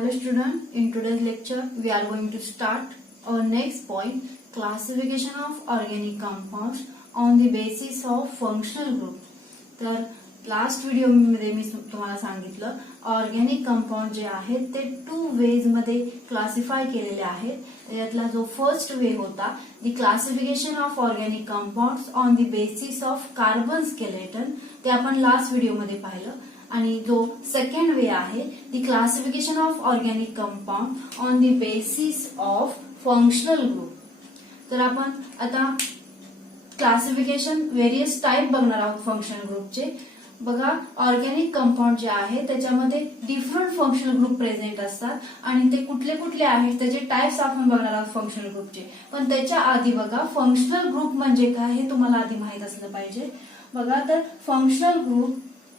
Hello student, in today's lecture we are going to start our next point, classification of organic compounds on the basis of functional group. तर last video मध्ये मी तुम्हाला सांगितलं organic compound जे आहेत ते 2 veg मध्ये classify केलेले आहेत. त्यातला जो फर्स्ट वे होता the classification of organic compounds on the basis of carbon skeleton, ते आपण लास्ट व्हिडिओ मध्ये पाहिलं. आणि जो सेकंड वे आहे the classification of organic compound on the basis of functional group. तर आपण आता क्लासिफिकेशन व्हेरियस टाइप बघणार आहोत फंक्शनल ग्रुपचे. बघा, ऑर्गॅनिक कंपाऊंड जे आहे त्याच्यामध्ये डिफरंट फंक्शनल ग्रुप प्रेझेंट असतात आणि ते कुठले कुठले आहेत त्याचे टाइप्स आपण बघणार आहोत फंक्शनल ग्रुपचे. पण त्याच्या आधी बघा, फंक्शनल ग्रुप म्हणजे काय हे तुम्हाला आधी माहित असलं पाहिजे. बघा, तर functional group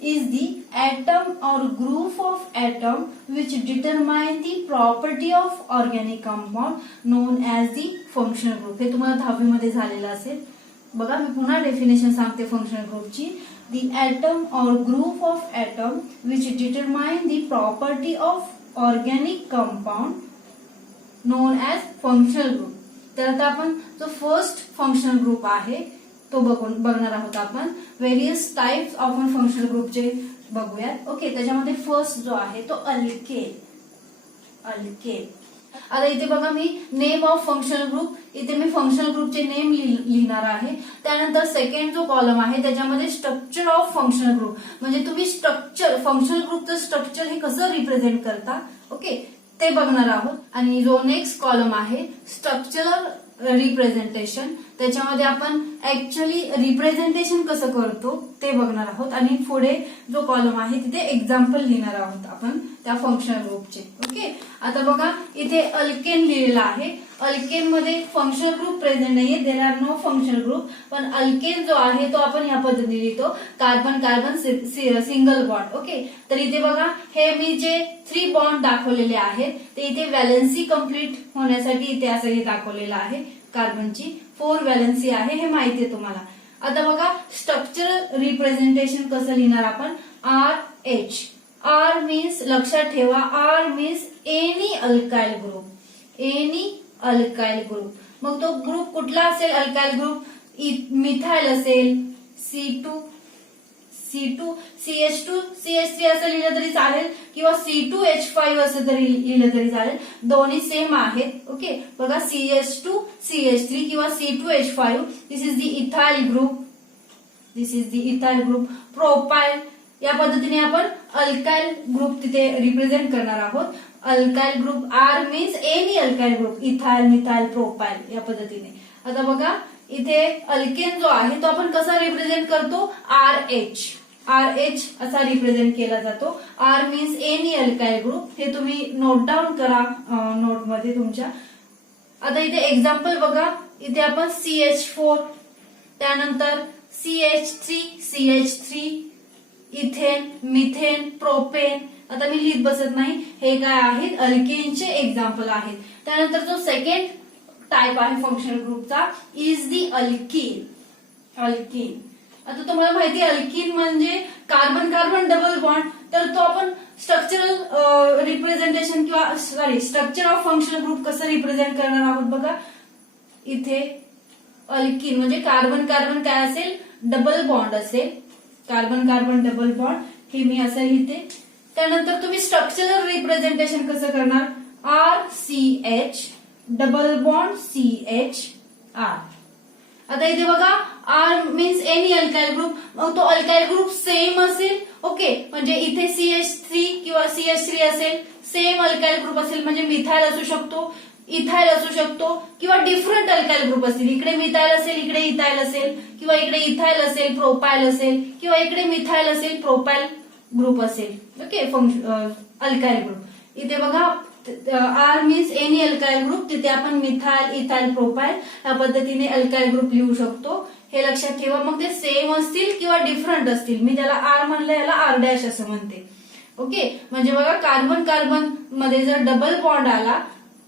is the atom or group of atom which determine the property of organic compound known as the functional group. हे तुम्हाला 10वी मध्ये झालेलं असेल. बघा, मी पुन्हा डेफिनेशन सांगते functional ग्रुपची. The atom or group of atom which determine the property of organic compound known as functional group. तर आता आपण जो फर्स्ट फंक्शनल ग्रुप आहे तो बघणार आहोत आपण. व्हेरियस टाइप्स ऑफ फंक्शनल ग्रुपचे बघूयात. ओके, त्याच्यामध्ये फर्स्ट जो आहे तो अल्केन. आता इथे बघा, मी नेम ऑफ फंक्शनल ग्रुप, इथे मी फंक्शनल ग्रुपचे नेम लिहिणार आहे. त्यानंतर सेकंड जो कॉलम आहे त्याच्यामध्ये स्ट्रक्चर ऑफ फंक्शनल ग्रुप, म्हणजे तुम्ही स्ट्रक्चर फंक्शनल ग्रुपचं स्ट्रक्चर हे कसं रिप्रेझेंट करता, ओके, ते बघणार आहोत. आणि जो नेक्स्ट कॉलम आहे स्ट्रक्चरल रिप्रेझेंटेशन, त्याच्यामध्ये आपण ऍक्च्युअली रिप्रेझेंटेशन कसं करतो ते बघणार आहोत. आणि पुढे जो कॉलम आहे तिथे एक्झाम्पल लिहिणार आहोत आपण त्या फंक्शनल ग्रुपचे. ओके, आता बघा, इथे अल्केन लिहिलेला आहे. अल्केन मध्ये फंक्शनल ग्रुप प्रेझेंट नाहीये, there are no functional group. पण अल्केन जो आहे तो आपण या पद्धतीने लिहितो, carbon carbon single bond. Okay, तर इथे बघा, हे मी जे 3 बॉन्ड दाखवलेले आहेत ते इथे व्हॅलेन्सी कंप्लीट होण्यासाठी इथे असं हे दाखवलेलं आहे. कार्बनची 4 व्हॅलेन्सी आहे, हे माहिती आहे तुम्हाला. आता बघा, स्ट्रक्चरल रिप्रेझेंटेशन कसं लिहिणार आपण. RH, आर मीन्स लक्षात ठेवा, R means any alkyl group. Any alkyl group. मग तो ग्रुप कुठला असेल अल्काइल ग्रुप. मिथाइल असेल, C2 CH2 CH3 असं लिहिलं तरी चालेल, किंवा C2H5 असं तरी लिहिलं तरी चालेल, दोन्ही सेम आहेत. ओके, बघा, CH2 CH3 किंवा C2H5, this is the ethyl group. This is the ethyl group. Propyl, या पद्धतीने आपण अल्काइल ग्रुप तिथे रिप्रेझेंट करणार आहोत. Alkyl group, R means any alkyl group, ethyl methyl propyl, या पद्धतीने. आता बघा, इथे अल्केन जो आहे तो आपण कसा रिप्रेझेंट करतो. RH असा रिप्रेझेंट केला जातो. R means any alkyl group. हे तुम्ही नोट डाऊन करा नोटमध्ये तुमच्या. आता इथे एक्झाम्पल बघा, इथे आपण CH4, त्यानंतर CH3 इथेन, मिथेन, प्रोपेन. आता मी लिहित बसत नाही, हे काय आहेत अल्केनचे एक्झाम्पल आहेत. त्यानंतर जो सेकंड टाइप आहे फंक्शनल ग्रुपचा इज दी अल्कीन. आता तुम्हाला माहिती आहे अल्कीन म्हणजे कार्बन कार्बन डबल बॉन्ड. तर तो आपण स्ट्रक्चरल रिप्रेझेंटेशन किंवा स्ट्रक्चर ऑफ फंक्शनल ग्रुप कसं रिप्रेझेंट करणार आहोत. बघा, इथे अल्कीन म्हणजे कार्बन कार्बन काय असेल, डबल बॉन्ड असेल. कार्बन कार्बन डबल बॉन्ड हे मी असं लिहिते. त्यानंतर तुम्ही स्ट्रक्चरल रिप्रेझेंटेशन कसं करणार. RCH double bond CHR. आता इथे बघा, R means any alkyl group, मग तो अल्काइल ग्रुप सेम असेल. ओके, म्हणजे इथे CH3 किंवा CH3 असेल, सेम अल्काइल ग्रुप असेल, म्हणजे मिथाइल असू शकतो, इथाइल असू शकतो, किंवा डिफरंट अल्काइल ग्रुप असतील. इकडे मिथाइल असेल, इकडे इथाइल असेल, किंवा इकडे इथाइल असेल, प्रोपाइल असेल, किंवा इकडे मिथाइल असेल, प्रोपाइल ग्रुप असेल. Okay, alkyl group. इथे बघा, R means any alkyl group, तिथे आपण मिथाइल इथाइल प्रोपाइल या पद्धतीने अल्काइल ग्रुप लिहू शकतो. हे लक्षात ठेवा. मग ते सेम असतील किंवा डिफरंट असतील, मी त्याला आर म्हणलं, याला R' असं म्हणते. ओके, म्हणजे बघा, कार्बन कार्बन मध्ये जर डबल बॉन्ड आला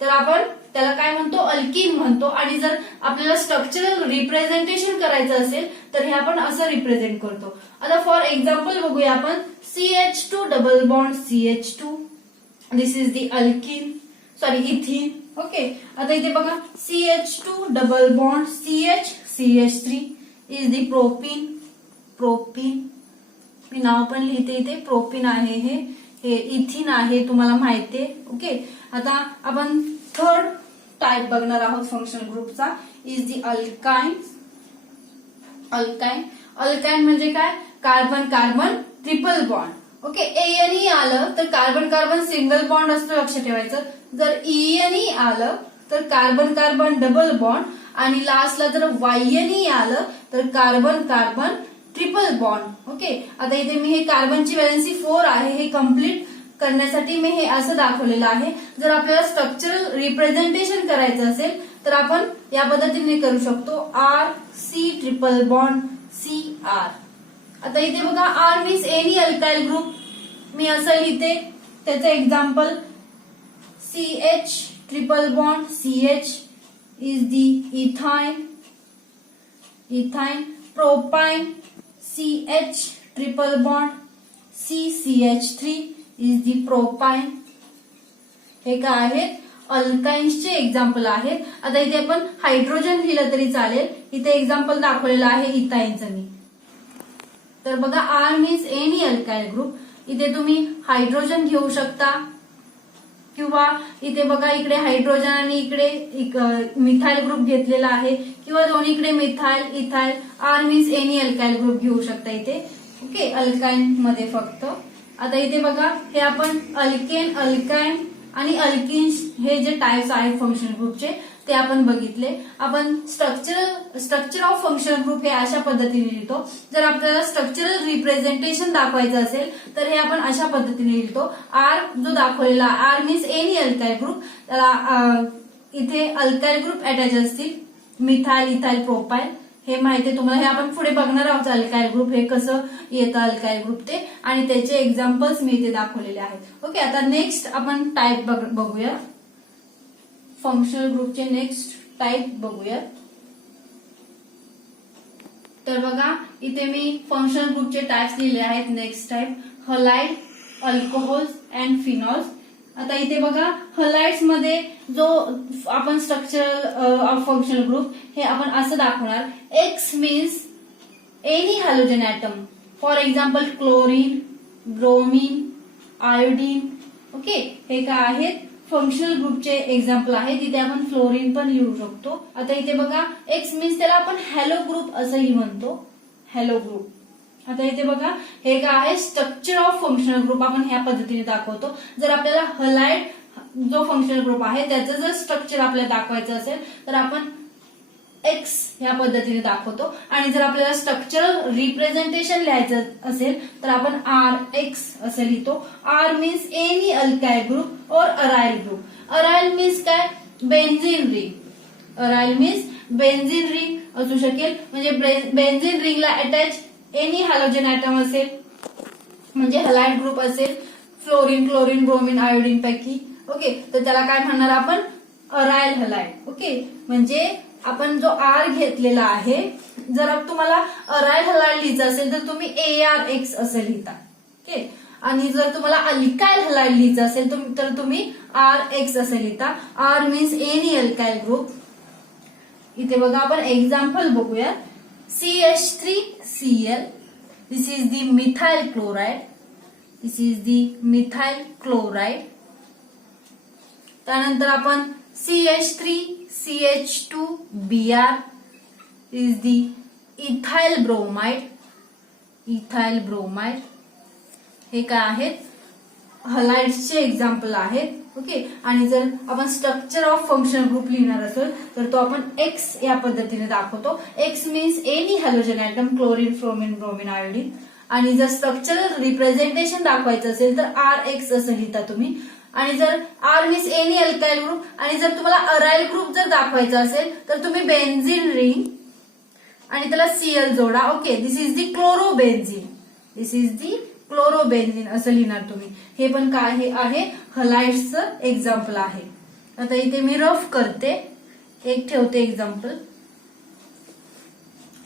तर आपण त्याला काय म्हणतो, अल्कीन म्हणतो. आणि जर आपल्याला स्ट्रक्चरल रिप्रेझेंटेशन करायचं असेल तर हे आपण असं रिप्रेझेंट करतो. आता फॉर एक्झाम्पल बघूया आपण. CH2 double bond CH2, this is the alkene, sorry ethene. Okay, आता इथे बघा CH2 double bond CH3 is the propene. Propene मी नाव पण लिहिते इथे, प्रोपीन आहे हे इथिन आहे, तुम्हाला माहितीये. ओके, आता आपण थर्ड टाइप बघणार आहोत फंक्शनल ग्रुपचा, इज दी अल्काइन. अल्काइन म्हणजे काय, carbon carbon triple bond. Okay, ANE आलं तर कार्बन कार्बन सिंगल बॉन्ड असतो, लक्ष ठेवायचं. जर ENE आलं तर कार्बन कार्बन डबल बॉन्ड, आणि लास्टला जर YNE आलं तर carbon carbon triple bond. Okay, आता इथे मी हे कार्बनची व्हॅलेन्सी 4 आहे, हे कम्प्लीट करण्यासाठी मी हे असं दाखवलेलं आहे. जर आपल्याला स्ट्रक्चरल रिप्रेझेंटेशन करायचं असेल तर आपण या पद्धतीने करू शकतो, RC ट्रिपल बॉन्ड CR. आता इथे बघा R means any alkyl group, मी असं लिहिते. त्याचं example CH triple bond CH is the ethyne. Propyne CH triple bond CH3 is the propyne. हे काय आहेत, अल्काइन्सचे एक्झाम्पल आहेत. आता इथे आपण हायड्रोजन लिहिलं तरी चालेल, इथे एक्झाम्पल दाखवलेलं आहे इथाइनचं मी. तर बघा R means any alkyl group, इथे तुम्ही हायड्रोजन घेऊ शकता, किंवा इथे बघा इकडे हायड्रोजन आणि इकडे मिथाइल ग्रुप घेतलेला आहे, किंवा दोन्हीकडे methyl ethyl. R means any alkyl group घेऊ शकता इथे. ओके, अल्काइन मध्ये फक्त. आता इथे बघा हे आपण अल्केन, अल्काइन आणि अल्किन्स हे जे टाइप्स आहेत फंक्शनल ग्रुपचे ते आपण बघितले. आपण स्ट्रक्चर ऑफ फंक्शनल ग्रुप हे अशा पद्धतीने लिहितो. जर आपल्याला स्ट्रक्चरल रिप्रेझेंटेशन दाखवायचं असेल तर हे आपण अशा पद्धतीने लिहितो. R जो दाखवलेला R means any alkyl group, त्याला इथे अल्काइल ग्रुप अटॅच असतील, मिथाइल इथाइल प्रोपाइल, हे माहिती आहे तुम्हाला. हे आपण पुढे बघणार आहोत अल्काइल ग्रुप हे कसं येतं अल्काइल ग्रुप ते, आणि त्याचे एक्झाम्पल्स मी इथे दाखवलेले आहेत. ओके, आता नेक्स्ट आपण टाइप बघूया, फंक्शनल ग्रुपचे नेक्स्ट टाइप बघूया. तर बघा इथे मी फंक्शनल ग्रुपचे टाइप्स लिहिले आहेत. Next type halide, alcohols and phenols. आता इथे बघा हलाइड्स मध्ये जो आपण स्ट्रक्चर ऑफ फंक्शनल ग्रुप हे आपण असं दाखवणार. X means any halogen atom, for example chlorine, bromine, iodine. Okay, हे काय आहेत फंक्शनल ग्रुपचे एक्झाम्पल आहे. तिथे आपण फ्लोरीन पण लिहू शकतो. आता इथे बघा X मीन्स त्याला आपण हॅलो ग्रुप असंही म्हणतो, हॅलो ग्रुप. आता इथे बघा हे काय आहे स्ट्रक्चर ऑफ फंक्शनल ग्रुप, आपण ह्या पद्धतीने दाखवतो. जर आपल्याला हलाइड जो फंक्शनल ग्रुप आहे त्याचं जर स्ट्रक्चर आपल्याला दाखवायचं असेल तर आपण X ह्या पद्धतीने दाखवतो, आणि जर आपल्याला स्ट्रक्चरल रिप्रेझेंटेशन लिहायचं असेल तर आपण RX असं लिहितो. R means any alkyl group और अराइल ग्रुप. अराइल मीन्स काय, benzene ring. Aryl means benzene ring असू शकेल, म्हणजे बेन्झीन रिंगला अटॅच एनी हॅलोजन ऍटम असेल म्हणजे हलाइड ग्रुप असेल, फ्लोरीन, क्लोरीन, ब्रोमीन, आयोडीन पैकी. ओके, तर त्याला काय म्हणणार आपण, अराइल हलाइड. ओके, म्हणजे आपण जो R घेतलेला आहे, जर तुम्हाला अराइल हलाइड लिहायचं असेल तर तुम्ही ARX असं लिहिता. ओके, आणि जर तुम्हाला अल्काइल हलाइड लिहायचं असेल तर तुम्ही RX असं लिहिता. R means any alkyl group. इथे बघा आपण एक्झाम्पल बघूया. CH3Cl, this is the methyl chloride. This is the methyl chloride. त्यानंतर आपण CH3CH2Br is the ethyl bromide. ethyl bromide हे काय आहेत, हलाइड्सचे एक्झाम्पल आहेत. ओके, आणि जर आपण स्ट्रक्चर ऑफ फंक्शनल ग्रुप लिहिणार असेल तर तो आपण X या पद्धतीने दाखवतो. X means any halogen atom, chlorine, fluorine, bromine, iodine. आणि जर स्ट्रक्चरल रिप्रेझेंटेशन दाखवायचं असेल तर RX असं लिहिता तुम्ही. आणि जर R means any alkyl group, आणि जर तुम्हाला अराइल ग्रुप जर दाखवायचा असेल तर तुम्ही बेन्झीन रिंग आणि त्याला Cl जोडा. Okay, this is the chlorobenzene. This is the chlorobenzene असं लिहिणार तुम्ही. हे पण काय आहे, हलाइड्सचं एक्झाम्पल आहे. आता इथे मी रफ करते, एक ठेवते एक्झाम्पल.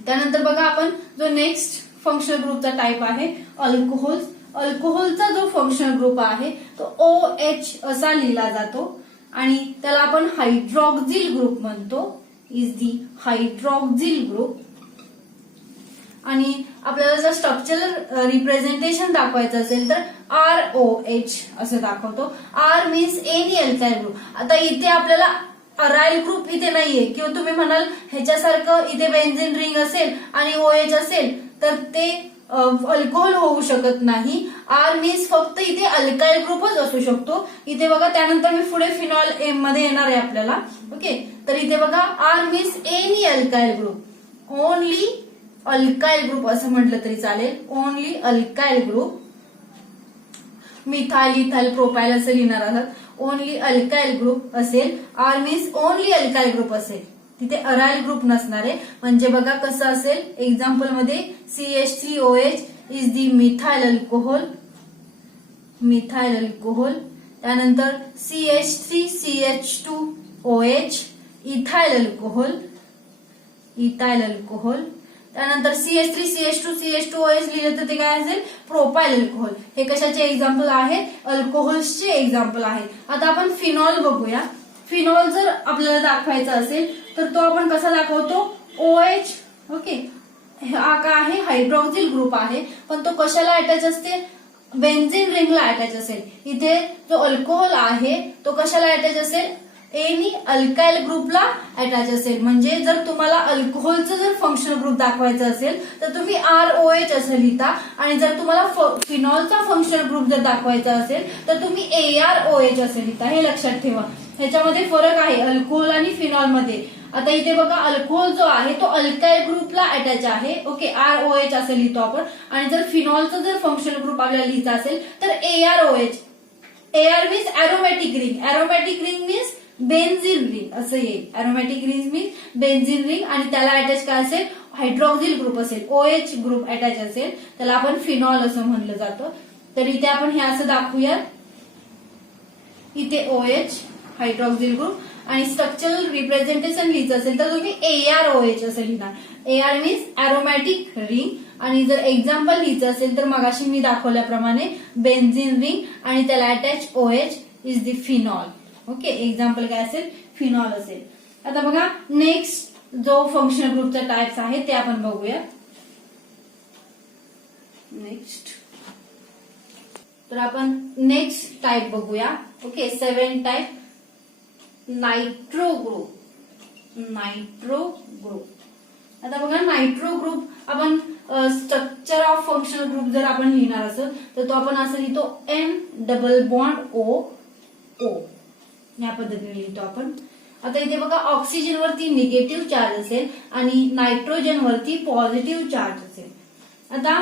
त्यानंतर बघा आपण जो नेक्स्ट फंक्शनल ग्रुपचा टाइप आहे अल्कोहोल्स. अल्कोहोलचा जो फंक्शनल ग्रुप आहे तो OH असा लिहिला जातो आणि त्याला आपण हायड्रॉक्झिल ग्रुप म्हणतो. Is the hydroxyl group. आणि आपल्याला जर स्ट्रक्चरल रिप्रेझेंटेशन दाखवायचं असेल तर ROH असं दाखवतो. R means any alkyl group. आता इथे आपल्याला अराइल ग्रुप इथे नाहीये किंवा तुम्ही म्हणाल ह्याच्यासारखं इथे बेन्झीन रिंग असेल आणि OH असेल तर ते अल्कोहोल होऊ शकत नाही. R मीन्स फक्त इथे अल्काइल ग्रुपच असू शकतो. इथे बघा त्यानंतर मी पुढे फिनॉल एम मध्ये येणार आहे आपल्याला. ओके, तर इथे बघा R means any alkyl group. Only alkyl group असं म्हटलं तरी चालेल. Only alkyl group. Methyl ethyl propyl असं लिहिणार आहात. ओनली अल्काइल ग्रुप असेल. R means only alkyl group असेल. तिथे अराइल ग्रुप नसणार आहे. म्हणजे बघा कसं असेल एक्झाम्पल मध्ये CH3OH is the methyl alcohol. Methyl alcohol. त्यानंतर CH3CH2OH ethyl alcohol. Ethyl alcohol. त्यानंतर CH3CH2CH2OH लिहिलं तर ते काय असेल प्रोपाइल अल्कोहोल. हे कशाचे एक्झाम्पल आहेत? अल्कोहोल्सचे एक्झाम्पल आहेत. आता आपण फिनॉल बघूया. फिनॉल जर आपल्याला दाखवायचा असेल तर तो आपण कसा दाखवतो? OH. ओके, हा काय आहे? हायड्रॉक्झिल ग्रुप आहे. पण तो कशाला अटॅच असते? बेन्झीन रिंगला अटॅच असेल. इथे जो अल्कोहोल आहे तो कशाला अटॅच असेल? एनी अल्काइल ग्रुपला अटॅच असेल. म्हणजे जर तुम्हाला अल्कोहोलचं जर फंक्शनल ग्रुप दाखवायचं असेल तर तुम्ही ROH असं लिहिता आणि जर तुम्हाला फिनॉलचा फंक्शनल ग्रुप जर दाखवायचा असेल तर तुम्ही AROH असं लिहिता. हे लक्षात ठेवा, ह्याच्यामध्ये फरक आहे अल्कोहोल आणि फिनॉल मध्ये. आता इथे बघा अल्कोहोल जो आहे तो अल्काइल ग्रुपला अटॅच आहे. ओके, ROH असं लिहितो आपण. आणि जर फिनॉलचा जर फंक्शनल ग्रुप आपल्याला लिहायचा असेल तर AROH. AR means aromatic ring. Aromatic ring means benzene ring असं येईल. Aromatic ring means benzene ring आणि त्याला अटॅच काय असेल? हायड्रॉक्झिल ग्रुप असेल. OH ग्रुप अटॅच असेल. त्याला आपण फिनॉल असं म्हणलं जातं. तर इथे आपण हे असं दाखवूया. इथे OH हायड्रॉक्झिल ग्रुप आणि स्ट्रक्चरल रिप्रेझेंटेशन लिहायचं असेल तर तुम्ही AROH असं लिहिणार. AR means aromatic ring. आणि जर एक्झाम्पल लिहायचं असेल तर मगाशी मी दाखवल्याप्रमाणे बेन्झीन रिंग आणि त्याला attach OH is the phenol. Okay, example काय असेल? फिनॉल असेल. आता बघा नेक्स्ट जो फंक्शनल ग्रुपचा टाइप्स आहे ते आपण बघूया. नेक्स्ट तर आपण नेक्स्ट टाइप बघूया. Okay, 7 type. Nitro group. Nitro group. आता बघा नायट्रो ग्रुप आपण स्ट्रक्चर ऑफ फंक्शनल ग्रुप जर आपण लिहिणार असेल तर तो आपण असं लिहितो N+O. या पद्धतीने लिहितो आपण. आता इथे बघा ऑक्सिजन वरती निगेटिव्ह चार्ज असेल आणि नायट्रोजन वरती पॉझिटिव्ह चार्ज असेल. आता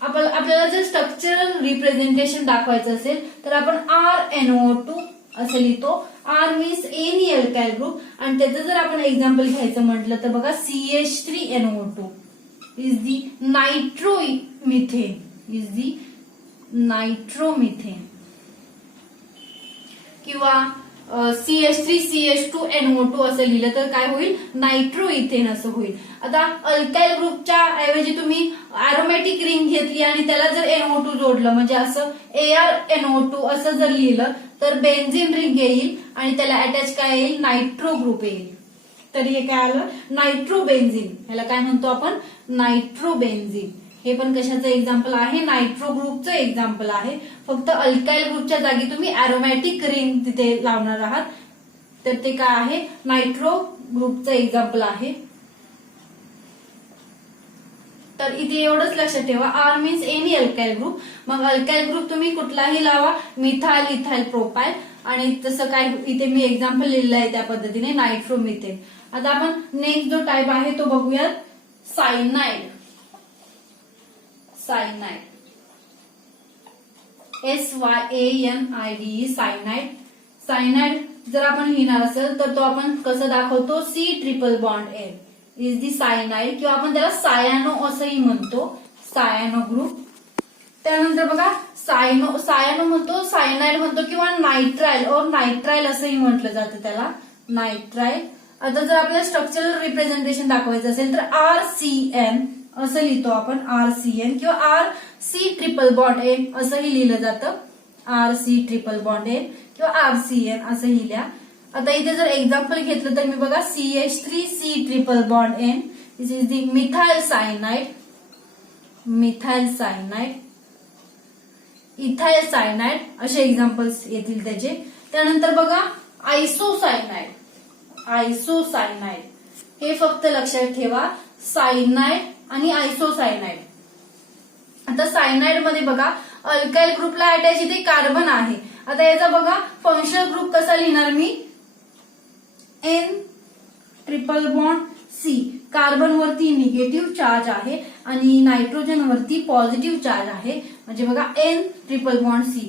आपल्याला जर स्ट्रक्चरल रिप्रेझेंटेशन दाखवायचं असेल तर आपण RNO2 असं लिहितो. R means any alkyl group आणि त्याचं जर आपण एक्झाम्पल घ्यायचं म्हटलं तर बघा CH3NO2 is the nitromethane. Is the nitromethane. किंवा CH3CH2NO2 असं लिहिलं तर काय होईल? नायट्रो इथेन असं होईल. आता अल्काइल ग्रुपच्या ऐवजी तुम्ही अरोमॅटिक रिंग घेतली आणि त्याला जर NO2 जोडलं म्हणजे असं ARNO2 असं जर लिहिलं तर बेन्झीन रिंग येईल आणि त्याला अटॅच काय येईल? नायट्रो ग्रुप येईल. तर हे काय आलं? नायट्रोबेन्झीन. ह्याला काय म्हणतो आपण? नायट्रोबेन्झीन. हे पण कशाचं एक्झाम्पल आहे? नायट्रो ग्रुपचं एक्झाम्पल आहे. फक्त अल्काइल ग्रुपच्या जागी तुम्ही अरोमॅटिक रिंग तिथे लावणार आहात तर ते काय आहे? नायट्रो ग्रुपचं एक्झाम्पल आहे. तर इथे एवढंच लक्षात ठेवा, R means any alkyl group. मग अल्काइल ग्रुप तुम्ही कुठलाही लावा, मिथाइल इथाइल प्रोपाइल. आणि तसं काय इथे मी एक्झाम्पल लिहिलं आहे त्या पद्धतीने नायट्रोमिथेन. आता आपण नेक्स्ट जो टाइप आहे तो बघूयात. Cyanide. Cyanide. SYANIDE. Cyanide. Cyanide जर आपण लिहिणार असेल तर तो आपण कसं दाखवतो? C�BBN is the cyanide. किंवा आपण त्याला सायानो असंही म्हणतो. सायानो ग्रुप. त्यानंतर बघा सायानो म्हणतो, सायनाइड म्हणतो किंवा नायट्राइल और नायट्राइल असंही म्हटलं जातं त्याला. नायट्राइल. आता जर आपल्याला स्ट्रक्चरल रिप्रेझेंटेशन दाखवायचं असेल तर RCN असं लिहितो आपण. RCN किंवा सी ट्रिपल बॉन्ड एन असंही लिहिलं जातं, RC ट्रिपल बॉन्ड एन किंवा RCN असंही लिहा. आता इथे जर एक्झाम्पल घेतलं तर मी बघा CH3C triple bond N, this is the methyl cyanide, ethyl cyanide असे एक्झाम्पल्स येतील त्याचे. त्यानंतर बघा आयसोसायनाइड, हे फक्त लक्षात ठेवा, सायनाइड आणि आयसोसायनाइड. आता सायनाइड मध्ये बघा अल्काइल ग्रुपला अटॅच इथे कार्बन आहे. आता याचा बघा फंक्शनल ग्रुप कसा लिहिणार मी, N triple bond C, carbon वरती निगेटिव्ह चार्ज आहे आणि नायट्रोजन वरती पॉझिटिव्ह चार्ज आहे. म्हणजे बघा N ट्रिपल बॉन्ड C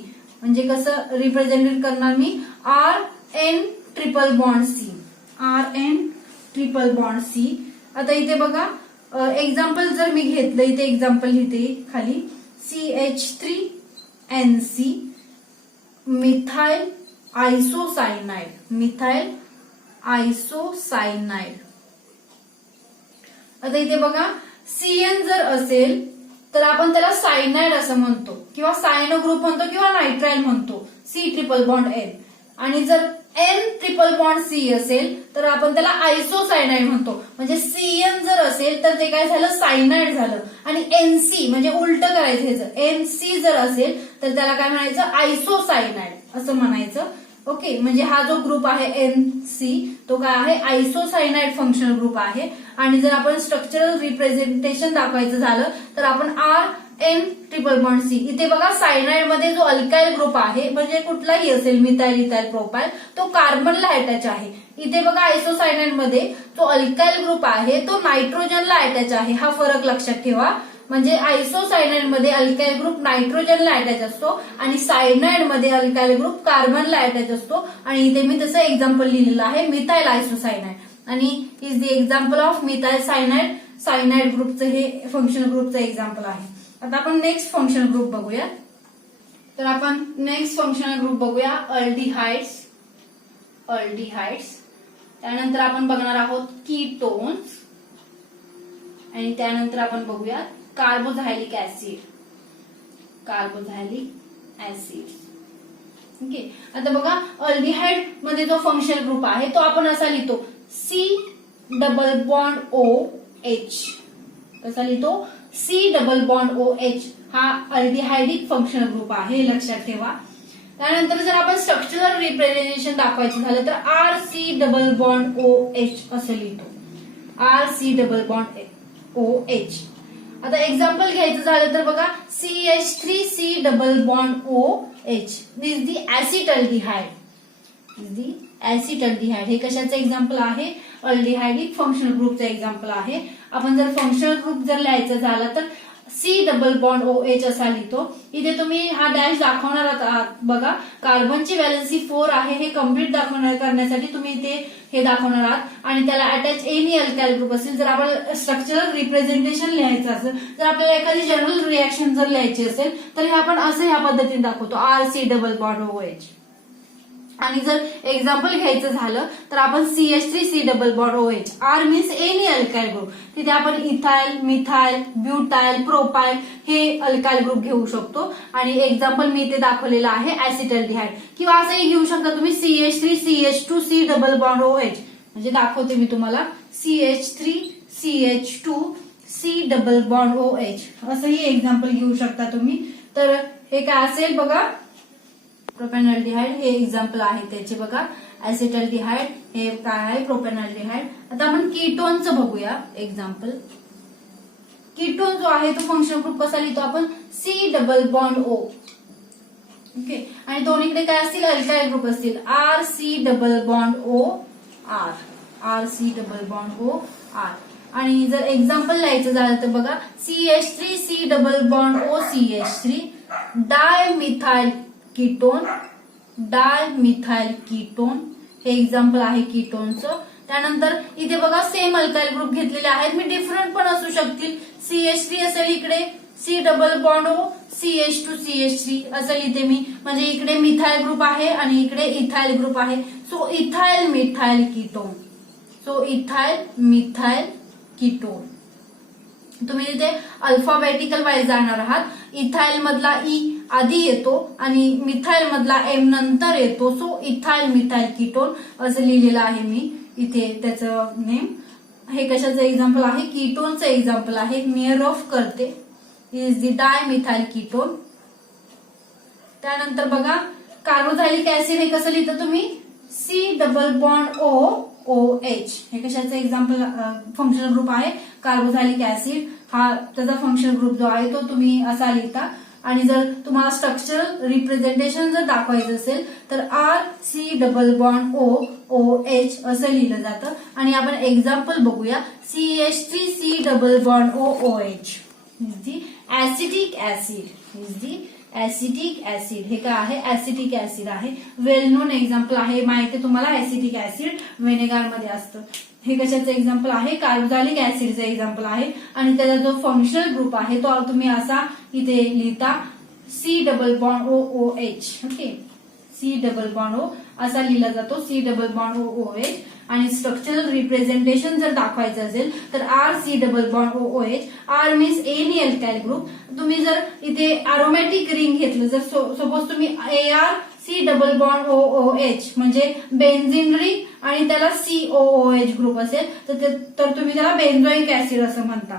म्हणजे कसं रिप्रेझेंटेट करणार मी, RN ट्रिपल बॉन्ड C. आता इथे बघा एक्झाम्पल जर मी घेतलं, इथे एक्झाम्पल लिहिते खाली CH3NC मिथाइल आयसोसायनाइड. आता इथे बघा CN जर असेल तर आपण त्याला सायनाइड असं म्हणतो किंवा सायनो ग्रुप म्हणतो किंवा नायट्राइल म्हणतो, C ट्रिपल बॉन्ड N. आणि जर N ट्रिपल बॉन्ड C असेल तर आपण त्याला आयसोसायनाइड म्हणतो. म्हणजे CN जर असेल तर ते काय झालं, सायनाइड झालं. आणि NC म्हणजे उलट करायचं, NC जर असेल तर त्याला काय म्हणायचं, आयसोसायनाइड असं म्हणायचं. ओके, म्हणजे हा जो ग्रुप आहे NC तो काय आहे, आयसोसायनाइड फंक्शनल ग्रुप आहे. आणि जर आपण स्ट्रक्चरल रिप्रेझेंटेशन दाखवायचं झालं तर आपण RN ट्रिपल बॉन्ड C. इथे बघा सायनाइड मध्ये जो अल्काइल ग्रुप आहे म्हणजे कुठलाही असेल, मिथाइल, इथाइल, प्रोपाइल, तो कार्बनला अटॅच आहे. इथे बघा आयसोसायनाइड मध्ये जो अल्काइल ग्रुप आहे तो नायट्रोजनला अटॅच आहे. हा फरक लक्षात ठेवा. म्हणजे आयसोसायनाइड मध्ये अल्काइल ग्रुप नायट्रोजनला अटॅच असतो आणि सायनाइड मध्ये अल्काइल ग्रुप कार्बनला अटॅच असतो. आणि इथे मी तसं एक्झाम्पल लिहिलेलं आहे, मिथाइल आयसोसायनाइड. आणि is the example of methyl cyanide ग्रुपचं हे फंक्शनल ग्रुपचं एक्झाम्पल आहे. आता आपण नेक्स्ट फंक्शनल ग्रुप बघूया. तर आपण नेक्स्ट फंक्शनल ग्रुप बघूया अल्डिहाइड्स. त्यानंतर आपण बघणार आहोत कीटोन्स आणि त्यानंतर आपण बघूया कार्बोझायलिक ऍसिड. ओके, आता बघा अल्डिहाइड मध्ये जो फंक्शनल ग्रुप आहे तो आपण असा लिहितो C डबल बॉन्ड OH. कसा लिहितो, C डबल बॉन्ड OH. हा अल्डिहाइडिक फंक्शनल ग्रुप आहे, लक्षात ठेवा. त्यानंतर जर आपण स्ट्रक्चरल रिप्रेझेंटेशन दाखवायचं झालं तर RC डबल बॉन्ड OH असं लिहितो, RC डबल बॉन्ड OH. आता एक्झाम्पल घ्यायचं झालं तर बघा CH3C double bond OH. This the acetaldehyde. हे कशाचं एक्झाम्पल आहे, अल्डिहाइडिक फंक्शनल ग्रुपचं एक्झाम्पल आहे. आपण जर फंक्शनल ग्रुप जर लिहायचं झालं तर C डबल बॉन्ड OH असा लिहितो. इथे तुम्ही हा डॅश दाखवणार आहात बघा, कार्बनची व्हॅलेन्सी 4 आहे हे कम्प्लीट करण्यासाठी तुम्ही इथे हे दाखवणार आहात. आणि त्याला अटॅच एनी अल्काइल ग्रुप असेल. जर आपण स्ट्रक्चरल रिप्रेझेंटेशन लिहायचं असेल, जर आपल्याला एखादी जनरल रिएक्शन जर लिहायची असेल तर हे आपण असं ह्या पद्धतीने दाखवतो, RC डबल बॉन्ड OH. आणि जर एक्झाम्पल घ्यायचं झालं तर आपण CH3C double bond OH. R means any alkyl group. तिथे आपण इथाइल, मिथाइल, ब्युटाइल, प्रोपाइल हे अल्काइल ग्रुप घेऊ शकतो. आणि एक्झाम्पल मी इथे दाखवलेलं आहे ऍसिटल्डिहाइड. किंवा असंही घेऊ शकता तुम्ही CH3CH2C डबल बॉन्ड OH. म्हणजे दाखवते मी तुम्हाला CH3CH2C डबल बॉन्ड OH असंही एक्झाम्पल घेऊ शकता तुम्ही. तर हे काय असेल बघा, प्रोपेनॉल्डिहाइड हे एक्झाम्पल आहे त्याचे बघा. ऍसिटल्डिहाइड हे काय आहे, प्रोपेनॉल्डिहाइड. आता आपण कीटोनचं बघूया एक्झाम्पल. कीटोन जो आहे तो फंक्शनल ग्रुप कसा लिहितो आपण, C double bond O. Okay, आणि दोन्हीकडे काय असतील, अल्काइल ग्रुप असतील, RC double bond O R. आणि जर एक्झाम्पल लिहायचं झालं तर बघा CH3C double bond O CH3 dimethyl ketone. हे एक्झाम्पल आहे कीटोनचं. त्यानंतर इथे बघा सेम अल्काइल ग्रुप घेतलेले आहेत, मी डिफरंट पण असू शकतील. CH3 असेल इकडे C double bond O CH2CH3 असं लिहिते मी. म्हणजे इकडे मिथाइल ग्रुप आहे आणि इकडे इथाइल ग्रुप आहे. So ethyl methyl ketone. तुम्ही इथे अल्फाबेटिकल वाईज जाणार आहात. इथाइल मधला ई आधी येतो आणि मिथाइल मधला एम नंतर येतो. सो इथाइल मिथाइल कीटोन असं लिहिलेलं आहे मी इथे त्याचं नेम. हे कशाचं एक्झाम्पल आहे? कीटोनचं एक्झाम्पल आहे. मेअर ऑफ करते इज द डायमिथाइल कीटोन. त्यानंतर बघा कार्बोझायलिक ऍसिड हे कसं लिहितं तुम्ही? C double bond O O H. हे कशाचं एक्झाम्पल फंक्शनल ग्रुप आहे? Carboxylic acid. हा त्याचा फंक्शनल ग्रुप जो आहे तो तुम्ही असा लिहिता. आणि जर तुम्हाला स्ट्रक्चरल रिप्रेझेंटेशन जर दाखवायचं असेल तर R C double bond O O H असं लिहिलं जातं. आणि आपण एक्झाम्पल बघूया. CH3 C double bond O O H is the acetic acid. Is the acetic acid. हे काय आहे? ऍसिटिक ऍसिड आहे. वेल नोन एक्झाम्पल आहे. माहिती तुम्हाला ऍसिटिक ऍसिड व्हिनेगार मध्ये असतं. हे कशाचं एक्झाम्पल आहे? कार्बोझायलिक ऍसिडचं एक्झाम्पल आहे. आणि त्याचा जो फंक्शनल ग्रुप आहे तो तुम्ही असा इथे लिहिता C double bond O O H. Okay, C double bond O असा लिहिला जातो. C double bond O O H. आणि स्ट्रक्चरल रिप्रेझेंटेशन जर दाखवायचं असेल तर R C double bond O O H. R means any alkyl group. तुम्ही जर इथे अरोमॅटिक रिंग घेतलं, जर सपोज तुम्ही AR C double bond O O H म्हणजे बेन्झिन रिंग आणि त्याला COOH ग्रुप असेल तर तुम्ही त्याला बेन्झोइक ऍसिड असं म्हणता.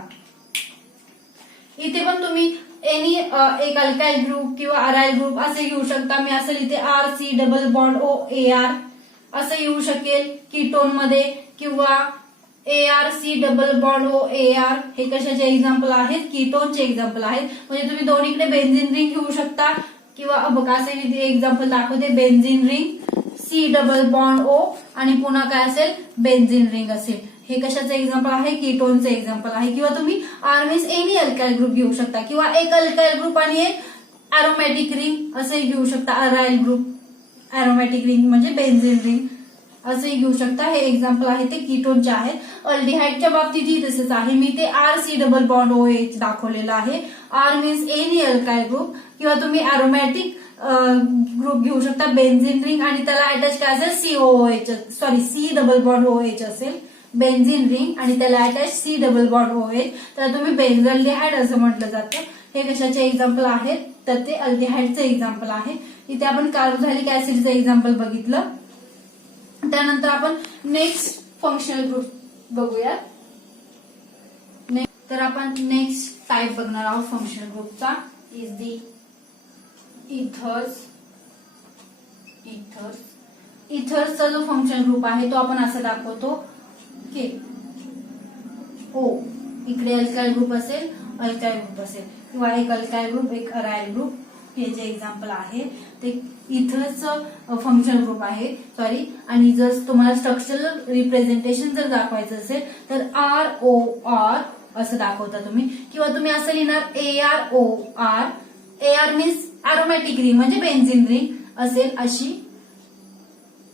इथे पण तुम्ही एनी एक अल्काइल ग्रुप किंवा अराइल ग्रुप असे घेऊ शकता. मी असं लिहिते R C double bond O AR असं येऊ शकेल कीटोन मध्ये, किंवा AR C double bond O AR. हे कशाचे एक्झाम्पल आहेत? कीटोनचे एक्झाम्पल आहेत. म्हणजे तुम्ही दोन्हीकडे बेन्झिन रिंग घेऊ शकता, किंवा बघा असे मी एक्झाम्पल दाखवते. Benzene ring C double bond O आणि पुन्हा काय असेल? बेन्झिन रिंग असेल. हे कशाचं एक्झाम्पल आहे? कीटोनचं एक्झाम्पल आहे. किंवा तुम्ही R means any alkyl group घेऊ शकता, किंवा एक अल्काइल ग्रुप आणि एक अरोमॅटिक रिंग असंही घेऊ शकता. अराइल ग्रुप, अरोमॅटिक रिंग म्हणजे बेन्झिन रिंग असंही घेऊ शकता. हे एक्झाम्पल आहे ते कीटोनचे आहेत. अल्डिहाइडच्या बाबतीतही तसंच आहे. मी ते R C double bond O H दाखवलेलं आहे. R means any alkyl group, किंवा तुम्ही अरोमॅटिक ग्रुप घेऊ शकता बेन्झिन रिंग आणि त्याला अटॅच काय असेल? COOH sorry C double bond O H असेल. बेन्झिन रिंग आणि त्याला attach C double bond O H. त्याला तुम्ही बेन्झल्डिहाइड असं म्हटलं जातं. हे कशाचे एक्झाम्पल आहेत? तर ते अल्डिहाइडचे एक्झाम्पल आहे. इथे आपण कार्बोझायलिक ऍसिडचं एक्झाम्पल बघितलं. त्यानंतर आपण नेक्स्ट फंक्शनल ग्रुप बघूया. तर आपण नेक्स्ट टाइप बघणार आहोत फंक्शनल ग्रुपचा. Is the ethers. इथर्सचा जो फंक्शनल ग्रुप आहे तो आपण असं दाखवतो की ओ इकडे अल्काइल ग्रुप असेल, अल्काइल ग्रुप असेल, किंवा एक अल्काइल ग्रुप एक अराइल ग्रुप. हे जे एक्झाम्पल आहे ते इथर्सचं फंक्शनल ग्रुप आहे. सॉरी. आणि जर तुम्हाला स्ट्रक्चरल रिप्रेझेंटेशन जर दाखवायचं असेल तर ROR असं दाखवता तुम्ही, किंवा तुम्ही असं लिहिणार AROR. AR means aromatic ring म्हणजे बेन्झिन रिंग असेल अशी.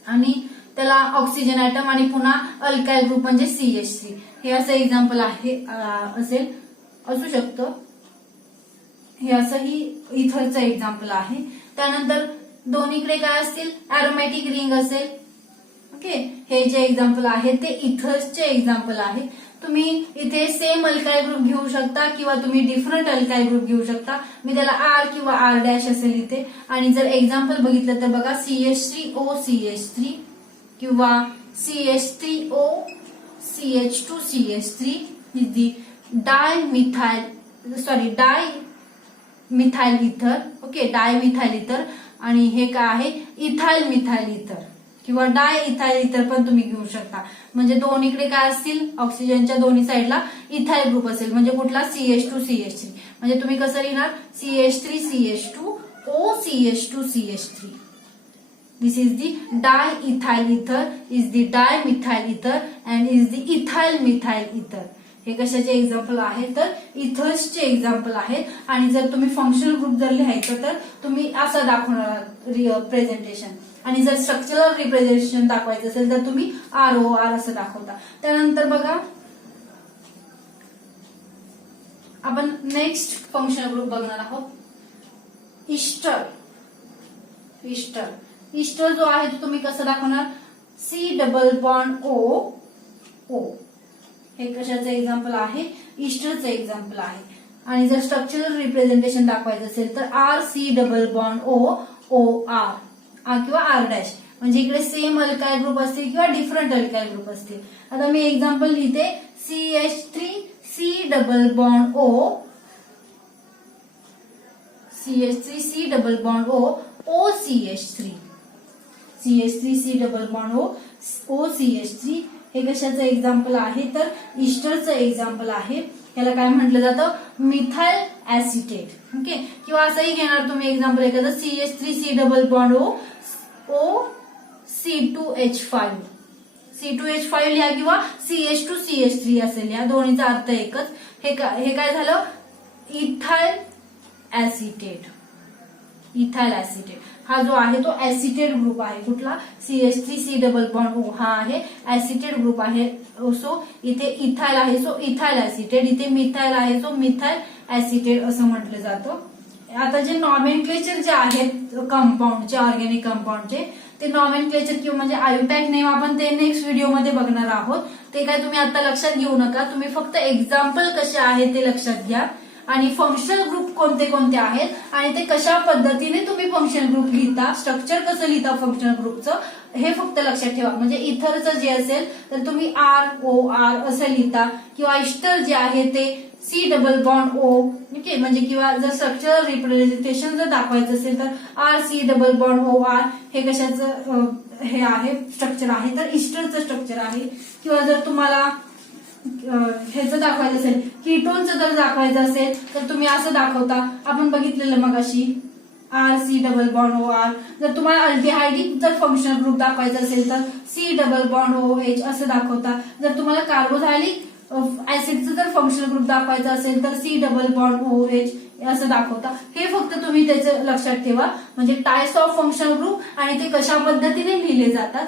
आणि त्याला ऑक्सिजन ऍटम आणि पुन्हा अल्काइल ग्रुप म्हणजे CH3. हे असं एक्झाम्पल आहे असेल, असू शकतं. हे असंही इथरचं एक्झाम्पल आहे. त्यानंतर दोन्हीकडे काय असतील? अरोमॅटिक रिंग असेल. ओके, हे जे एक्झाम्पल आहे ते इथर्सचे एक्झाम्पल आहे. तुम्ही इथे सेम अल्काइल ग्रुप घेऊ शकता किंवा तुम्ही डिफरंट अल्काइल ग्रुप घेऊ शकता. मी त्याला R किंवा R' असेल इथे. आणि जर एक्झाम्पल बघितलं तर बघा CH3O CH3 किंवा CH3O CH2 CH3 is the methyl इथर. ओके, डायमिथाइल इथर. आणि हे काय आहे? इथाइल मिथाइल इथर किंवा डाय इथाइल इथर पण तुम्ही घेऊ शकता. म्हणजे दोन्हीकडे काय असतील? ऑक्सिजनच्या दोन्ही साईडला इथाइल ग्रुप असेल. म्हणजे कुठला? CH2 CH3. म्हणजे तुम्ही कसं लिहिणार? CH3 CH2 O CH2 CH3. This is the diethyl ether, is the dimethyl ether and is the ethyl methyl ether. हे कशाचे एक्झाम्पल आहेत? तर इथर्सचे एक्झाम्पल आहेत. आणि जर तुम्ही फंक्शनल ग्रुप जर लिहायचं तर तुम्ही असं दाखवणार प्रेझेंटेशन. आणि जर स्ट्रक्चरल रिप्रेझेंटेशन दाखवायचं असेल तर तुम्ही ROR असं दाखवता. त्यानंतर बघा आपण नेक्स्ट फंक्शनल ग्रुप बघणार आहोत. इस्टर. इस्टर जो आहे तो तुम्ही कसं दाखवणार? C double bond O O. हे कशाचं एक्झाम्पल आहे, इस्टरचं एक्झाम्पल आहे. आणि जर स्ट्रक्चरल रिप्रेझेंटेशन दाखवायचं असेल तर R C double bond O O R किंवा आर डॅश, म्हणजे इकडे सेम अल्काइल ग्रुप असतील किंवा डिफरंट अल्काइल ग्रुप असतील. आता मी एक्झाम्पल लिहिते, CH3C double bond O, CH3C double bond O OCH3, CH3C double bond O OCH3. हे कशाचं एक्झाम्पल आहे तर इस्टरचं एक्झाम्पल आहे. याला काय म्हटलं जातं, मिथाइल ऍसिटेट. ओके, किंवा असंही घेणार तुम्ही एक्झाम्पल एखादं, CH3C डबल बॉन्ड ओ C2H5, C2H5 लिहा किंवा CH2CH3 असेल, या दोन्हीचा अर्थ एकच. हे काय झालं, इथाइल ऍसिटेट. इथाइल ऍसिटेट हा जो आहे तो ऍसिटेट ग्रुप आहे. कुठला, CH3C डबल बॉन्ड ओ हा आहे ऍसिटेट ग्रुप आहे. सो इथे इथाइल आहे, सो इथाइल ऍसिटेट. इथे मिथाइल आहे, सो मिथाइल ऍसिटेट असं म्हटलं जातं. आता जे नॉमेनक्लेचर जे आहेत कंपाऊंडचे, ऑर्गॅनिक कंपाऊंडचे, ते नॉमेनक्लेचर किंवा म्हणजे आयुटॅग नेम आपण ते नेक्स्ट व्हिडिओमध्ये बघणार आहोत. ते काय तुम्ही आता लक्षात घेऊ नका, तुम्ही फक्त एक्झाम्पल कसे आहे ते लक्षात घ्या आणि फंक्शनल ग्रुप कोणते कोणते आहेत आणि ते कशा पद्धतीने तुम्ही फंक्शनल ग्रुप लिहिता, स्ट्रक्चर कसं लिहिता फंक्शनल ग्रुपचं, हे फक्त लक्षात ठेवा. म्हणजे इथरचं जे असेल तर तुम्ही ROR असं लिहिता, किंवा इस्टर जे आहे ते C double bond O. Okay, म्हणजे किंवा जर स्ट्रक्चरल रिप्रेझेंटेशन जर दाखवायचं असेल तर RC डबल बॉन्ड OR हे कशाचं हे आहे, स्ट्रक्चर आहे तर इस्टरचं स्ट्रक्चर आहे. किंवा जर तुम्हाला ह्याचं दाखवायचं असेल, कीटोनचं जर दाखवायचं असेल तर तुम्ही असं दाखवता, आपण बघितलेलं मगाशी RC डबल बॉन्ड OR. जर तुम्हाला अल्डिहाइडिक जर फंक्शनल ग्रुप दाखवायचा असेल तर C डबल बॉन्ड OH असं दाखवता. जर तुम्हाला कार्बोझायलिक ऍसिडचं जर फंक्शनल ग्रुप दाखवायचा असेल तर C डबल बॉन्ड OH असं दाखवता. हे फक्त तुम्ही त्याचं लक्षात ठेवा, म्हणजे टाइप्स ऑफ फंक्शनल ग्रुप आणि ते कशा पद्धतीने लिहिले जातात.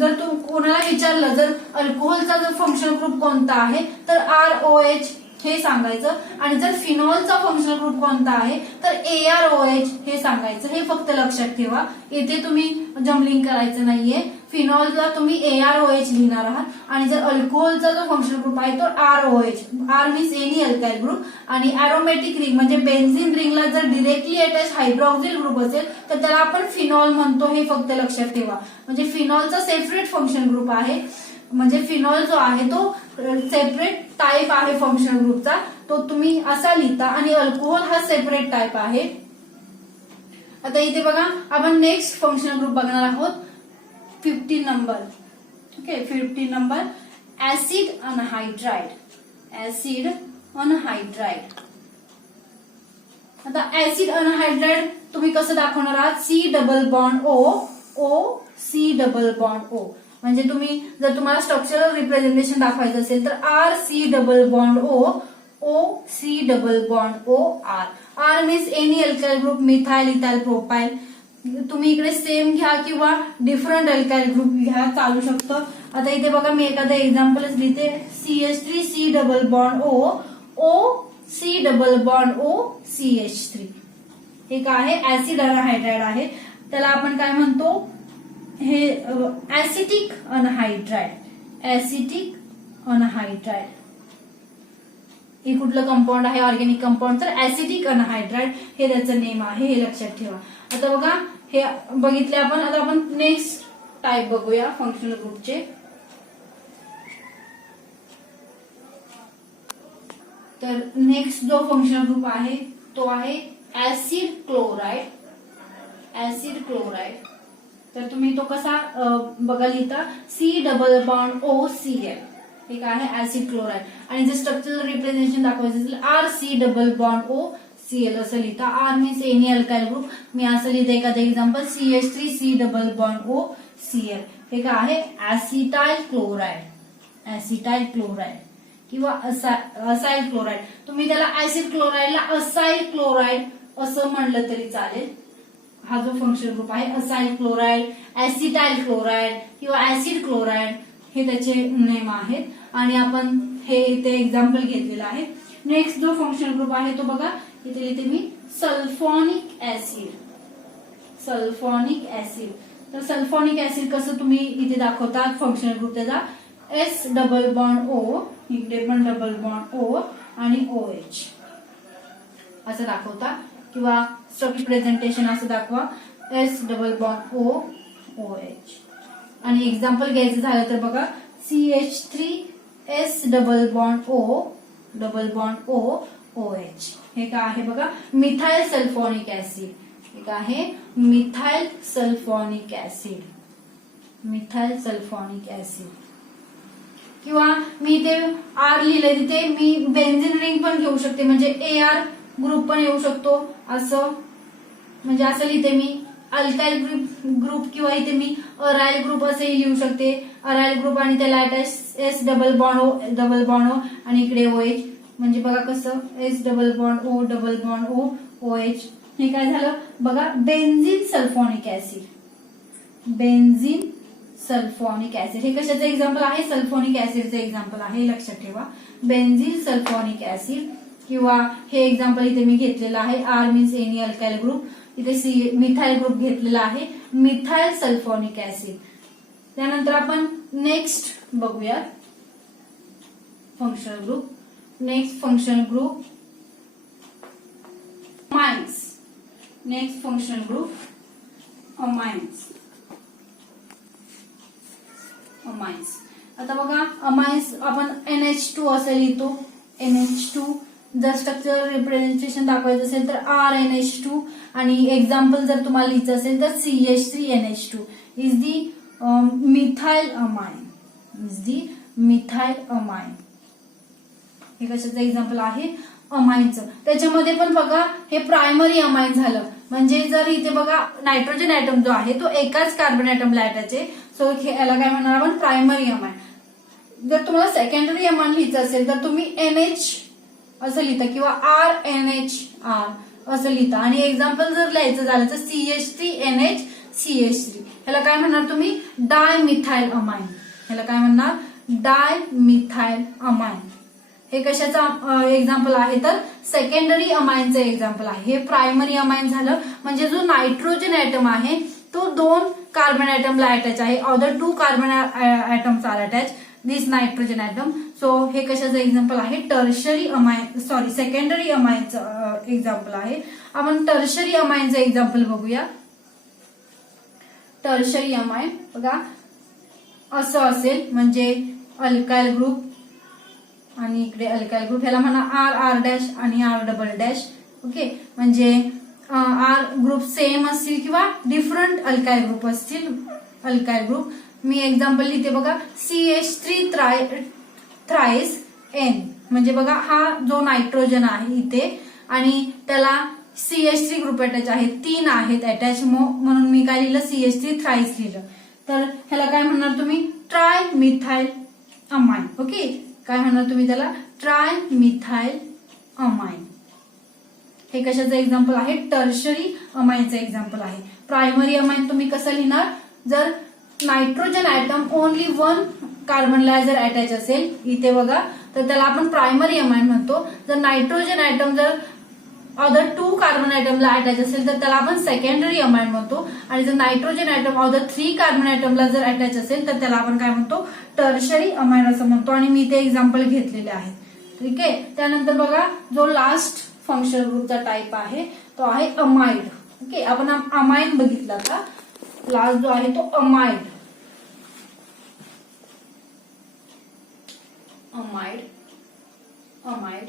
जर तू कोणाला विचारलं जर अल्कोहोलचा जर फंक्शनल ग्रुप कोणता आहे तर ROH हे सांगायचं, आणि जर फिनॉलचा फंक्शनल ग्रुप कोणता आहे तर AROH हे सांगायचं. हे फक्त लक्षात ठेवा, इथे तुम्ही जम्बलिंग करायचं नाहीये. फिनॉलला तुम्ही AROH लिहिणार आहात, आणि जर अल्कोहोलचा जो फंक्शनल ग्रुप आहे तो ROH, R means any alkyl group, आणि अरोमॅटिक रिंग म्हणजे बेन्झिन रिंगला जर डिरेक्टली अटॅच हायड्रॉक्सिल ग्रुप असेल तर त्याला आपण फिनॉल म्हणतो. हे फक्त लक्षात ठेवा. म्हणजे फिनॉलचा सेपरेट फंक्शनल ग्रुप आहे, म्हणजे फिनॉल जो आहे तो सेपरेट टाइप आहे फंक्शनल ग्रुपचा, तो तुम्ही असा लिहिता, आणि अल्कोहोल हा सेपरेट टाइप आहे. आता इथे बघा, आपण नेक्स्ट फंक्शनल ग्रुप बघणार आहोत 15 number. Okay, 15 number acid anhydride. Acid anhydride. आता ऍसिड अनहायड्राइड तुम्ही कसं दाखवणार आहात, C double bond O C double bond O. म्हणजे तुम्ही जर तुम्हाला स्ट्रक्चरल रिप्रेझेंटेशन दाखवायचं असेल तर RC double bond O C double bond O R means any alkyl group, methyl, ethyl, propyl. तुम्ही इकडे सेम घ्या किंवा डिफरंट अल्काइल ग्रुप घ्या, चालू शकतं. आता इथे बघा, मी एखादं एक्झाम्पलच लिहिते, CH3C double bond O C double bond O CH3. हे काय आहे, ऍसिड अनहायड्राइड आहे. त्याला आपण काय म्हणतो, हे ऍसिटिक अनहायड्राइड. ऍसिटिक अनहायड्राइड हे कुठलं कंपाऊंड आहे, ऑर्गॅनिक कंपाऊंड, तर ऍसिटिक अनहायड्राइड हे त्याचं नेम आहे. हे लक्षात ठेवा. आता बघा, हे बघितले आपण. आता आपण नेक्स्ट टाइप बघूया फंक्शनल ग्रुपचे. तर नेक्स्ट जो फंक्शनल ग्रुप आहे तो आहे ऍसिड क्लोराइड. Acid chloride. तर तुम्ही तो कसा बघा लिहिता, C डबल बॉन्ड OCl. हे काय आहे, ऍसिड क्लोराइड. आणि जे स्ट्रक्चरल रिप्रेझेंटेशन दाखवायचं असेल RC डबल बॉन्ड OCl असं लिहिता. R means any alkyl group. मी असं लिहिते एखादं example, CH3C double bond OCl. हे काय आहे, ऍसिटाइल क्लोराइड. ऍसिटाइल क्लोराइड किंवा असाइल क्लोराइड. तुम्ही त्याला ऍसिड क्लोराइडला असाइल क्लोराइड असं म्हणलं तरी चालेल. हा जो फंक्शनल ग्रुप आहे, असाइल क्लोराइड, ऍसिटाइल क्लोराइड किंवा ऍसिड क्लोराइड हे त्याचे नेम आहेत. आणि आपण हे इथे एक्झाम्पल घेतलेलं आहे. नेक्स्ट जो फंक्शनल ग्रुप आहे तो बघा, इथे लिहिते मी सल्फोनिक ऍसिड. Sulphonic acid. तर सल्फोनिक ऍसिड कसं तुम्ही इथे दाखवतात फंक्शनल ग्रुप त्याचा, एस डबल बॉन्ड ओ, इकडे पण डबल बॉन्ड ओ आणि OH असं दाखवता, किंवा स्ट्रक्चर प्रेझेंटेशन असं दाखवा, S double bond O OH. आणि एक्झाम्पल घ्यायचं झालं तर बघा CH3S double bond O double bond O OH. हे काय आहे बघा, मिथाइल सल्फोनिक ऍसिड. हे काय आहे, methyl sulphonic acid, methyl sulphonic acid. किंवा मी ते आर लिहिलंय तिथे मी बेन्झिन रिंग पण घेऊ शकते, म्हणजे AR ग्रुप पण येऊ शकतो असं, म्हणजे असं लिहिते मी अल्काइल ग्रुप, किंवा इथे मी अराइल ग्रुप असेही लिहू शकते. अराइल ग्रुप आणि त्याला attach S double bond O double bond O आणि इकडे OH, म्हणजे बघा कसं S double bond O double bond O OH. हे काय झालं बघा, benzene sulphonic acid, benzene sulphonic acid. हे कशाचं एक्झाम्पल आहे, सल्फोनिक ऍसिडचं एक्झाम्पल आहे, लक्षात ठेवा, बेन्झिन सल्फोनिक ऍसिड. किंवा हे एक्झाम्पल इथे मी घेतलेलं आहे, R means any alkyl group, इथे मिथाइल ग्रुप घेतलेला आहे, मिथाइल सल्फोनिक ऍसिड. त्यानंतर आपण नेक्स्ट बघूया functional group. Next functional group amines. Next functional group amines. Amines. आता बघा अमाइन्स आपण NH2 असं लिहितो, NH2. जर स्ट्रक्चर रिप्रेझेंटेशन दाखवायचं असेल तर RNH2, आणि एक्झाम्पल जर तुम्हाला लिहायचं असेल तर CH3NH2 is the methyl amine, is the methyl amine. हे कशाचं एक्झाम्पल आहे, अमाइनचं. त्याच्यामध्ये पण बघा हे प्रायमरी अमाइन झालं, म्हणजे जर इथे बघा नायट्रोजन ऍटम जो आहे तो एकाच कार्बन ऍटमला अटॅच आहे, सो याला काय म्हणणार आपण, प्रायमरी अमाइन. जर तुम्हाला सेकंडरी अमाइन लिहायचं असेल तर तुम्ही NH असं लिहिता, किंवा RNHR असं लिहिता. आणि एक्झाम्पल जर लिहायचं झालं तर CH3NH CH3, ह्याला काय म्हणणार तुम्ही, डायमिथाइल अमाइन. ह्याला काय म्हणणार, डायमिथाइल अमाइन. हे कशाचं एक्झाम्पल आहे तर सेकंडरी अमाइनचं एक्झाम्पल आहे. हे प्रायमरी अमाइन झालं, म्हणजे जो नायट्रोजन ऍटम आहे तो 2 कार्बन ऍटमला अटॅच आहे, other 2 carbon atoms are attach this nitrogen atom. So हे कशाचं एक्झाम्पल आहे, टर्शरी अमाइन, सॉरी सेकंडरी अमाइनचं एक्झाम्पल आहे. आपण टर्शरी अमाइनचं एक्झाम्पल बघूया. टर्शरी अमाइन बघा असं असेल, म्हणजे अल्काइल ग्रुप आणि इकडे अल्काइल ग्रुप, ह्याला म्हणा R आणि R'. ओके, म्हणजे R ग्रुप सेम असतील किंवा डिफरंट अल्काइल ग्रुप असतील. अल्काइल ग्रुप मी एक्झाम्पल लिहिते बघा, CH3 थ्राइस N, म्हणजे बघा हा जो नायट्रोजन आहे इथे आणि त्याला CH3 ग्रुप अटॅच आहे, 3 आहेत अटॅच, म्हणून मी काय लिहिलं, CH3 थ्राइस लिहिलं. तर ह्याला काय म्हणणार तुम्ही, ट्राय मिथाइल अमाइन. ओके, काय म्हणणार तुम्ही त्याला, ट्राय मिथाइल अमाइन. हे कशाचं एक्झाम्पल आहे, टर्शरी अमाइनचं एक्झाम्पल आहे. प्रायमरी अमाइन तुम्ही कसं लिहिणार, जर नायट्रोजन ऍटम ओनली 1 कार्बनला जर अटॅच असेल इथे बघा, तर त्याला आपण प्रायमरी अमाइन म्हणतो. जर नायट्रोजन ऍटम जर अदर 2 कार्बन ऍटमला अटॅच असेल तर त्याला आपण सेकंडरी अमाइन म्हणतो. आणि जर नायट्रोजन ऍटम अदर 3 कार्बन ऍटमला जर अटॅच असेल तर त्याला आपण काय म्हणतो, टर्शरी अमाइन असं म्हणतो. आणि मी ते एक्झाम्पल घेतलेले आहेत. ठीक आहे, त्यानंतर बघा जो लास्ट फंक्शनल ग्रुपचा टाइप आहे तो आहे अमाइड. ओके, आपण अमाइन बघितला का, लास्ट जो आहे तो अमाइड. Amide, amide.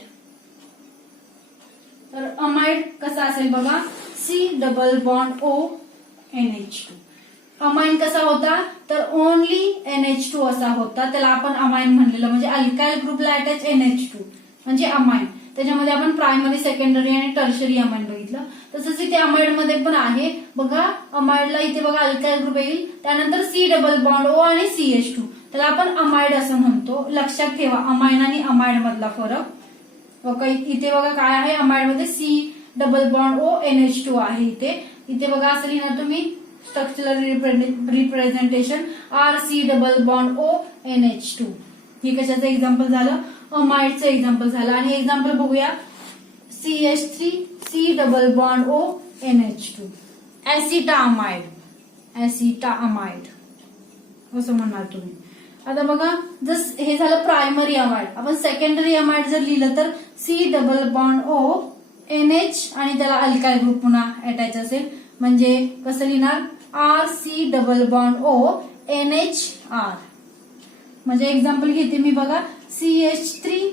तर अमाइड कसा असेल बघा, C double bond O NH2. Amine कसा होता तर ओनली NH2 असा होता, त्याला आपण अमाइन म्हणलेलं, म्हणजे अल्काइल ग्रुपला अटॅच NH2 म्हणजे अमाइन. त्याच्यामध्ये आपण प्रायमरी, सेकंडरी आणि टर्शरी अमाइन बघितलं. तसंच इथे अमाइड मध्ये पण आहे बघा, अमाइडला इथे बघा अल्काइल ग्रुप येईल, त्यानंतर C डबल बॉन्ड O आणि CH2, त्याला आपण अमाइड असं म्हणतो. लक्षात ठेवा अमाइन आणि अमाइड मधला फरक. ओके, इथे बघा काय आहे, अमाइड मध्ये C double bond O NH2 आहे. इथे बघा असं लिहिणार तुम्ही, structural representation RC double bond O NH2. हे कशाचं एक्झाम्पल झालं, अमाइडचं एक्झाम्पल झालं. आणि एक्झाम्पल बघूया, CH3 C double bond O NH2, acetamide, acetamide असं म्हणणार तुम्ही. आता बघा, जर हे झालं प्रायमरी अमाइड, आपण सेकंडरी अमाइड जर लिहिलं तर C double bond O NH आणि त्याला अल्काइल ग्रुप पुन्हा अटॅच असेल, म्हणजे कसं लिहिणार RC double bond O NHR. म्हणजे एक्झाम्पल घेते मी बघा, CH3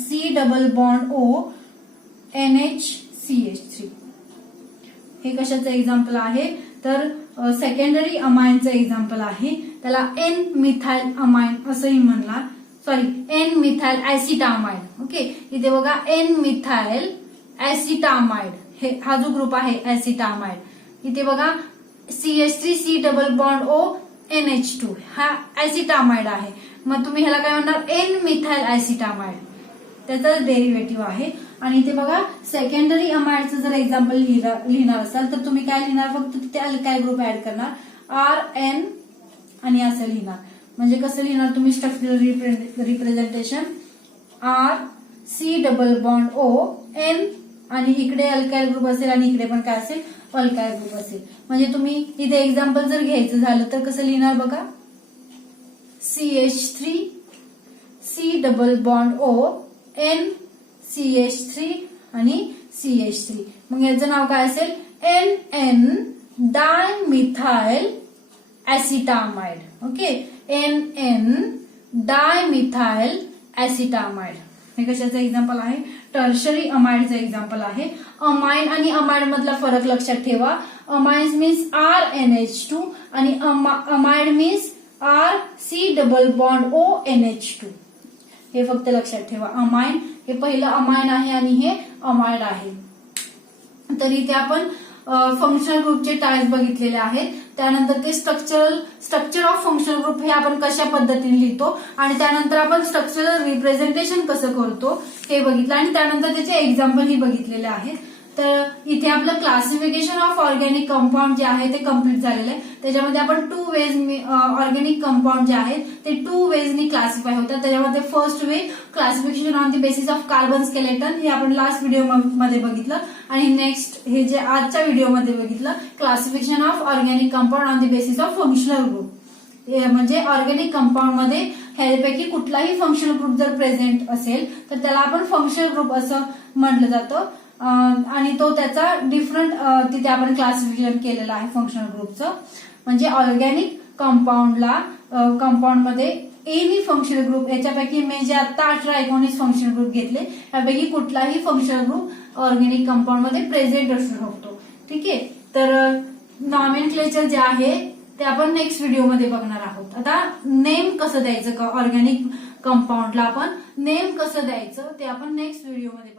C double bond O NHCH3. हे कशाचं एक्झाम्पल आहे तर सेकंडरी अमाइनचं एक्झाम्पल आहे. त्याला N मिथाइल अमाइन असंही म्हणणार, सॉरी N मिथाइल ऍसिटामाइड. ओके, इथे बघा N मिथाइल ऍसिटामाइड, हे हा जो ग्रुप आहे ऍसिटामाइड. इथे बघा CH3 C double bond O NH2 हा ऍसिटामाइड आहे. मग तुम्ही ह्याला काय म्हणणार N मिथाइल ऍसिटामाइड, त्याचा डेरिव्हेटिव्ह आहे. आणि इथे बघा सेकंडरी अमाइडचं जर एक्झाम्पल लिहिणार असाल तर तुम्ही काय लिहिणार, फक्त तिथे अल्काइल ग्रुप ऍड करणार RN आणि असं लिहिणार. म्हणजे कसं लिहिणार तुम्ही structural representation RC double bond O N आणि इकडे अल्काइल ग्रुप असेल आणि इकडे पण काय असेल अल्काइल ग्रुप असेल. म्हणजे तुम्ही इथे एक्झाम्पल जर घ्यायचं झालं तर कसं लिहिणार बघा, CH3 C double bond O N CH3 आणि CH3. मग याचं नाव काय असेल NN dimethyl acetamide. Okay, NN dimethyl acetamide. हे कशाचं एक्झाम्पल आहे, टर्शरी अमाइडचं एक्झाम्पल आहे. अमाइन आणि अमाइड मधला फरक लक्षात ठेवा. अमाइन्स मीन्स RNH2 आणि amide means RC double bond O NH2. हे फक्त लक्षात ठेवा. अमाइन हे पहिलं अमाइन आहे आणि हे अमाइड आहे. तर इथे आपण फंक्शनल ग्रुपचे टाइप्स बघितलेले आहेत. त्यानंतर ते स्ट्रक्चर ऑफ फंक्शनल ग्रुप हे आपण कशा पद्धतीने लिहितो आणि त्यानंतर आपण स्ट्रक्चरल रिप्रेझेंटेशन कसं करतो हे बघितलं आणि त्यानंतर त्याचे एक्झाम्पल ही बघितलेले आहेत. तर इथे आपलं क्लासिफिकेशन ऑफ ऑर्गॅनिक कंपाऊंड जे आहे ते कम्प्लीट झालेलं आहे. त्याच्यामध्ये आपण 2 वेज ऑर्गॅनिक कंपाऊंड जे आहेत ते 2 वेजनी क्लासिफाय होतात. त्याच्यामध्ये first way classification on the basis of carbon skeleton, हे आपण लास्ट व्हिडिओ मध्ये बघितलं. आणि नेक्स्ट हे जे आजच्या व्हिडिओमध्ये बघितलं classification of organic compound on the basis of functional group. म्हणजे ऑर्गॅनिक कंपाऊंड मध्ये ह्यापैकी कुठलाही फंक्शनल ग्रुप जर प्रेझेंट असेल तर त्याला आपण फंक्शनल ग्रुप असं म्हटलं जातं. आणि तो त्याचा डिफरंट तिथे आपण क्लासिफिकेशन केलेलं आहे फंक्शनल ग्रुपचं. म्हणजे ऑर्गॅनिक कंपाऊंड मध्ये एनी फंक्शनल ग्रुप, याच्यापैकी मी जे आता 18-19 फंक्शनल ग्रुप घेतले त्यापैकी कुठलाही फंक्शनल ग्रुप ऑर्गॅनिक कंपाऊंड मध्ये प्रेझेंट असू शकतो. ठीक आहे, तर नॉमेनक्लेचर जे आहे ते आपण नेक्स्ट व्हिडिओमध्ये बघणार आहोत. आता नेम कसं द्यायचं ऑर्गॅनिक कंपाऊंडला, आपण नेम कसं द्यायचं ते आपण नेक्स्ट व्हिडिओमध्ये